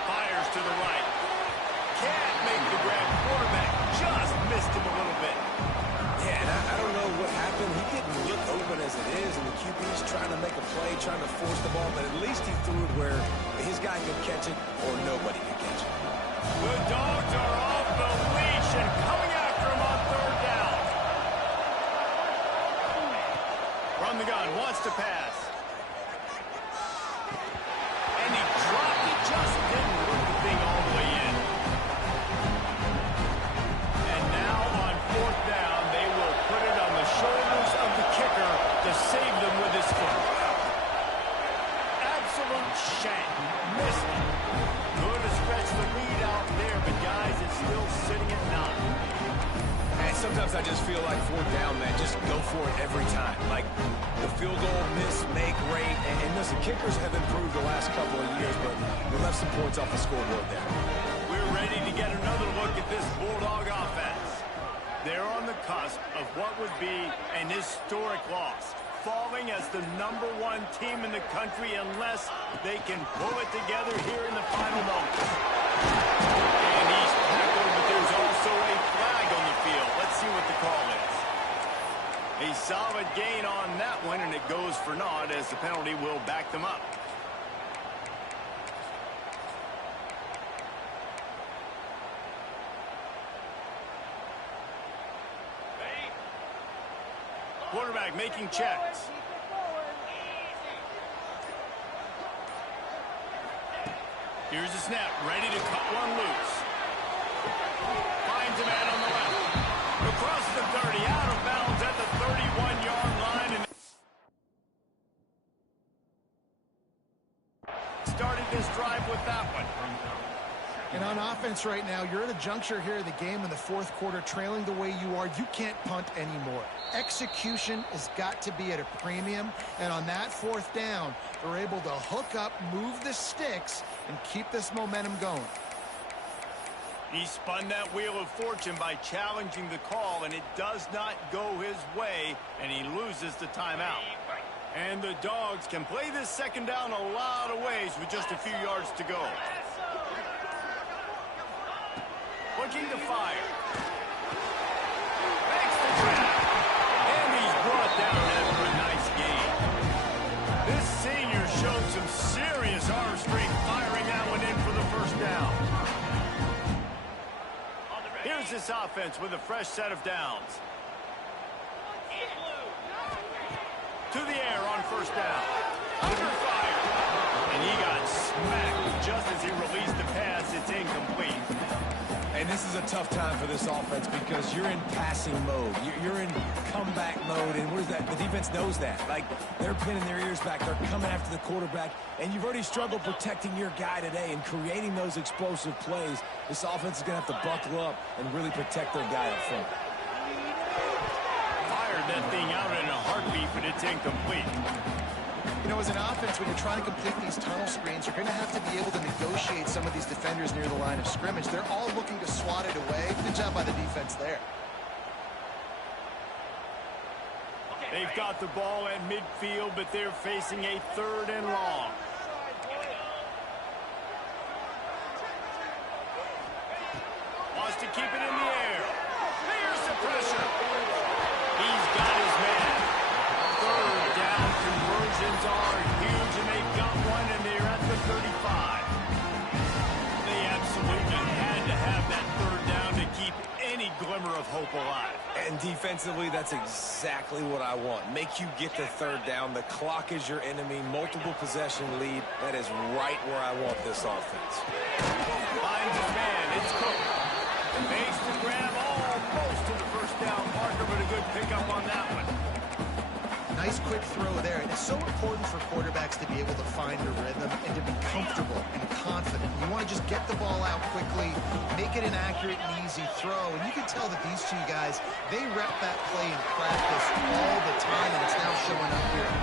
Fires to the right. Can't make the grab. Quarterback just missed him a little bit. Yeah, and I don't know what happened. He didn't look open as it is, and the QB's trying to make a play, trying to force the ball, but at least he threw it where his guy could catch it or nobody could catch it. The Dogs are off the leash and coming after him on third down. From the gun, wants to pass. And he dropped it, just didn't move the thing all the way in. And now on fourth down, they will put it on the shoulders of the kicker to save them with his foot. Absolute shank. Missed it. Good to stretch the lead out there, but guys, it's still sitting at 9. And sometimes I just feel like fourth down, man, just go for it every time. Like the field goal, miss, make, rate. And listen, kickers have improved the last couple of years, but we left some points off the scoreboard there. We're ready to get another look at this Bulldog offense. They're on the cusp of what would be an historic loss, falling as the #1 team in the country unless they can pull it together here in the final moments. And he's tackled, but there's also a flag on the field. Let's see what the call is. A solid gain on that one, and it goes goes for naught as the penalty will back them up. Quarterback making checks. Here's a snap, ready to cut one loose. Finds a man on the left. Across the 30, out of bounds at the 31-yard line. And starting this drive with that one. And on offense right now, you're at a juncture here of the game in the fourth quarter, trailing the way you are. You can't punt anymore. Execution has got to be at a premium. And on that fourth down, they're able to hook up, move the sticks, and keep this momentum going. He spun that wheel of fortune by challenging the call, and it does not go his way, and he loses the timeout. And the Dogs can play this second down a lot of ways with just a few yards to go. Looking to fire. Makes the grab. And he's brought down after a nice gain. This senior showed some serious arm strength firing that one in for the first down. Here's this offense with a fresh set of downs. To the air on first down. Under fire. And he got smacked just as he released the pass. It's incomplete. And this is a tough time for this offense because you're in passing mode. You're in comeback mode, and what is that? The defense knows that. Like, they're pinning their ears back. They're coming after the quarterback, and you've already struggled protecting your guy today and creating those explosive plays. This offense is going to have to buckle up and really protect their guy up front. Fired that thing out in a heartbeat, but it's incomplete. You know, as an offense, when you're trying to complete these tunnel screens, you're going to have to be able to negotiate some of these defenders near the line of scrimmage. They're all looking to swat it away. Good job by the defense there. They've got the ball at midfield, but they're facing a third and long. Wants to keep it in the air. There's the pressure. He's got his man. Third down conversions are huge, and they've got one, and they're at the 35. They absolutely had to have that third down to keep any glimmer of hope alive. And defensively, that's exactly what I want. Make you get the third down. The clock is your enemy. Multiple possession lead. That is right where I want this offense. Finds his man. It's Cook. Makes the grab almost to the first down marker, but a good pickup on that one. Nice quick throw there. And it's so important for quarterbacks to be able to find a rhythm and to be comfortable and confident. You want to just get the ball out quickly, make it an accurate and easy throw. And you can tell that these two guys, they rep that play in practice all the time, and it's now showing up here.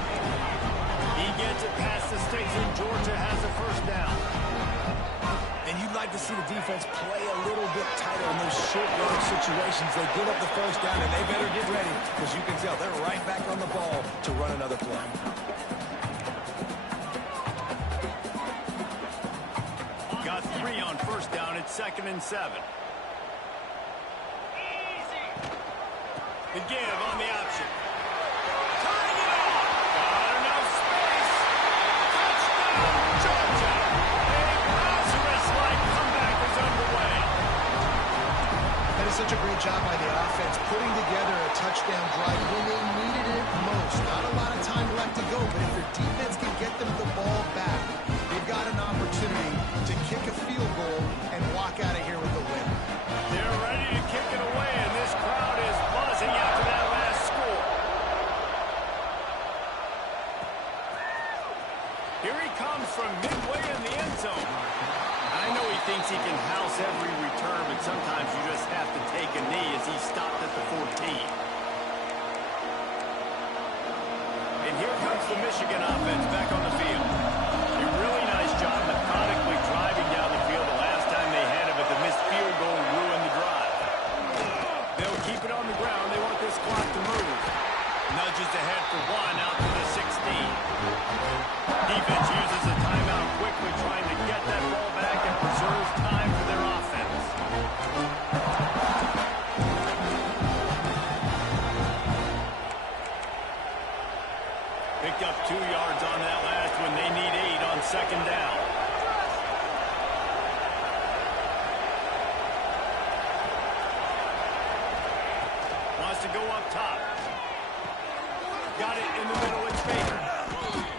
He gets it past the sticks, and Georgia has a first down. And you'd like to see the defense play a little bit tighter in those short yard situations. They give up the first down, and they better get ready because you can tell they're right back on the ball to run another play. Got 3 on first down. It's 2nd and 7. The give on the option. Turning it off. Got enough space. Touchdown, Georgia. Lazarus-like comeback is underway. That is such a great job by the offense, putting together a touchdown drive when they needed it most. Not a lot of time left to go, but if your defense can get them the ball back, they've got an opportunity to kick a field goal and walk out of here with a win. They're ready to kick it away, and this crowd is buzzing after that last score. Here he comes from midway in the end zone. I know he thinks he can house every return, but sometimes you just have to take a knee as he stopped at the 14. And here comes the Michigan offense back on the field. A really nice job methodically driving down the field. The last time they had it, but the missed field goal ruined the drive. They'll keep it on the ground. They want this clock to move. Nudges ahead for 1 out to the 16. Defense uses a timeout quickly, trying to get that ball back and preserve time for their offense. Picked up to go up top. Got it in the middle. It's Baker.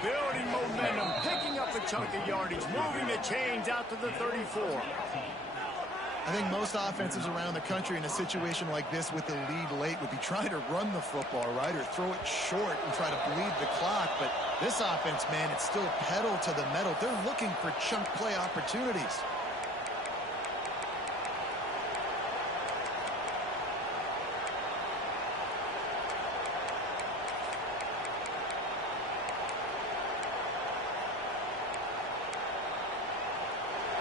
Building momentum, picking up a chunk of yardage, moving the chains out to the 34. I think most offenses around the country in a situation like this with the lead late would be trying to run the football, right, or throw it short and try to bleed the clock. But this offense, man, it's still pedal to the metal. They're looking for chunk play opportunities.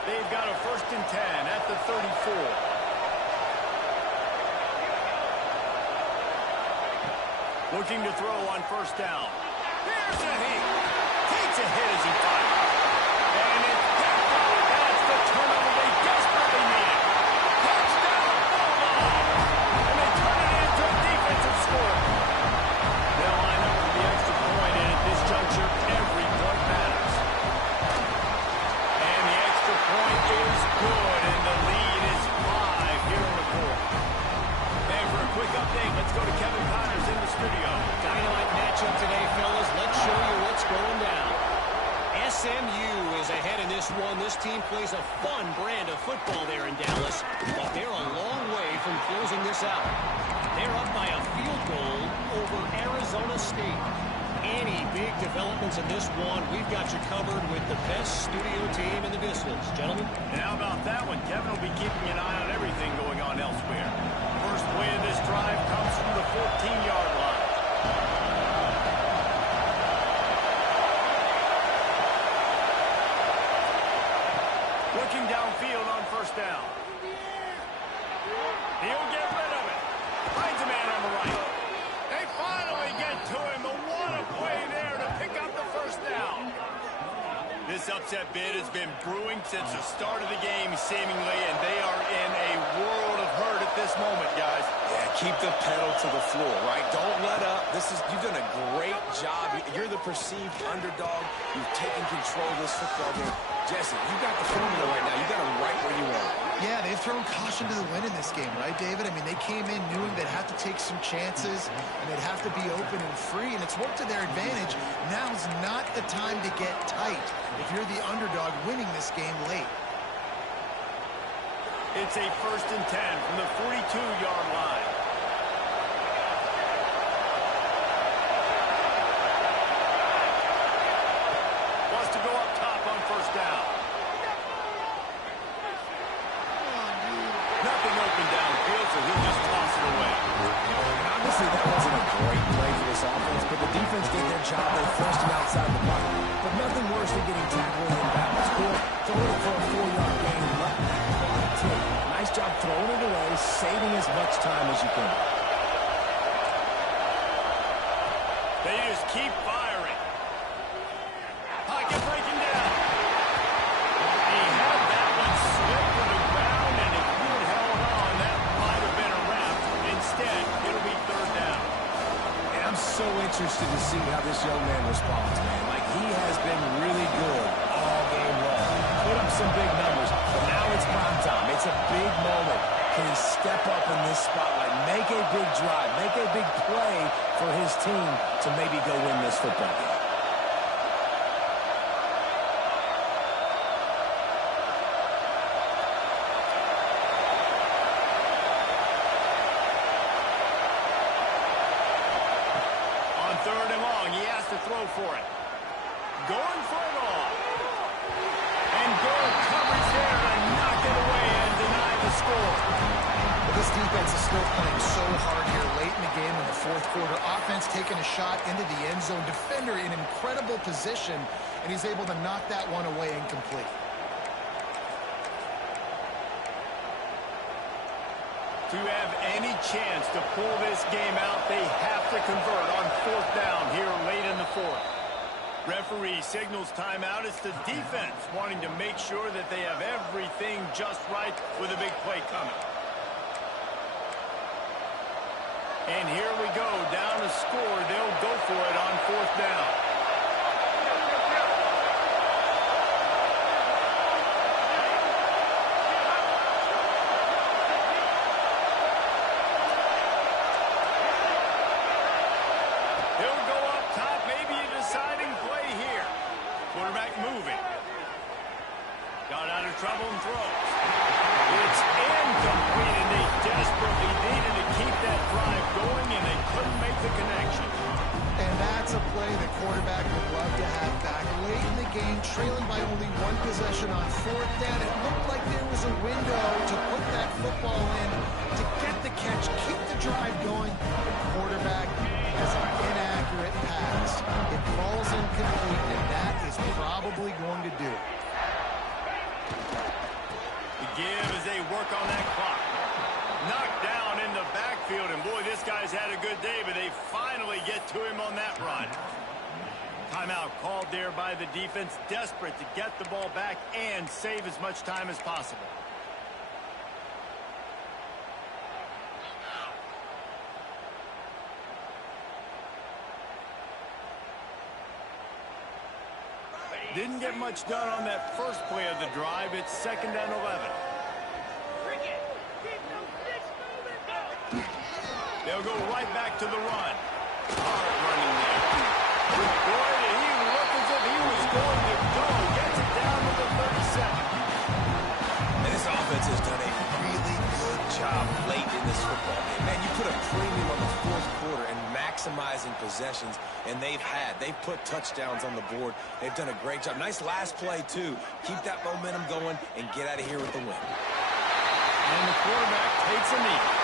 They've got a 1st and 10 at the 34. Looking to throw on 1st down. Here's a hit. Takes a hit as he fires. And it's picked up. That's the turnover they desperately needed. Touchdown, Bulldogs. And they turn it into a defensive score. They'll line up for the extra point, and at this juncture, every point matters. And the extra point is good, and the lead is 5 here in the 4th. And for a quick update, let's go to Kevin Connors in the studio. Dynamite matchup today, fellas. Let's show you what's going down. SMU is ahead in this one. This team plays a fun brand of football there in Dallas, but they're a long way from closing this out. They're up by a field goal over Arizona State. Any big developments in this one, we've got you covered with the best studio team in the business. Gentlemen? And how about that one? Kevin will be keeping an eye on everything going on elsewhere. First win of this drive comes from the 14-yard line. Looking downfield on 1st down. He'll get rid of it. Finds a man on the right. They finally get to him. But what a play there to pick up the 1st down. This upset bid has been brewing since the start of the game, seemingly, and they are in a world of hurt at this moment, guys. Yeah, keep the pedal to the floor, right? Don't let up. You've done a great job. You're the perceived underdog. You've taken control of this football game. Jesse, you got the formula right now. You got them right where you want it. Yeah, they've thrown caution to the wind in this game, right, David? I mean, they came in knowing they'd have to take some chances, and they'd have to be open and free, and it's worked to their advantage. Now's not the time to get tight if you're the underdog winning this game late. It's a 1st and 10 from the 42-yard line. Wants to go up top on 1st down. Nothing open downfield, so he'll just toss it away. And obviously, that wasn't a great play for this offense, but the defense did their job. They forced him outside the pocket. But nothing worse than getting tackled in bounds. Cool. Throw it for a 4-yard gain. Let that clock tick. Nice job throwing it away, saving as much time as you can. They just keep firing. Pocket breaking down. He had that one slip to the ground, and if he had held on, that might have been a wrap. Instead, it'll be 3rd down. And I'm so interested to see how this young man responds, man. Like, he has been really good all game long. Put up some big numbers, but now it's prime time. It's a big moment. Can he step up in this spotlight, make a big drive, make a big play for his team to maybe go win this football game? On 3rd and long, he has to throw for it. Going for it all. And good coverage there to knock it away and deny the score. But this defense is still playing so hard here late in the game in the 4th quarter. Offense taking a shot into the end zone. Defender in incredible position, and he's able to knock that one away incomplete. To have any chance to pull this game out, they have to convert on 4th down here late in the 4th. Referee signals timeout. It's the defense wanting to make sure that they have everything just right with a big play coming. And here we go, down a score. They'll go for it on 4th down. trouble and throws. It's incomplete, and they desperately needed to keep that drive going, and they couldn't make the connection. And that's a play the quarterback would love to have back. Late in the game, trailing by only one possession on fourth down, it looked like there was a window to put that football in, to get the catch, keep the drive going. The quarterback has an inaccurate pass. It falls incomplete, and that is probably going to do it. The give as they work on that clock. Knocked down in the backfield, and boy, this guy's had a good day, but they finally get to him on that run. Timeout called there by the defense, desperate to get the ball back and save as much time as possible. Didn't get much done on that first play of the drive. It's 2nd and 11. They'll go right back to the run. Hard running there. Boy, did he look as if he was going to go. Gets it down to the 37. And this offense has done a really good job late in this football game. Man, you put a premium on the fourth quarter and maximizing possessions, and they've put touchdowns on the board. They've done a great job. Nice last play, too. Keep that momentum going and get out of here with the win. And the quarterback takes a knee.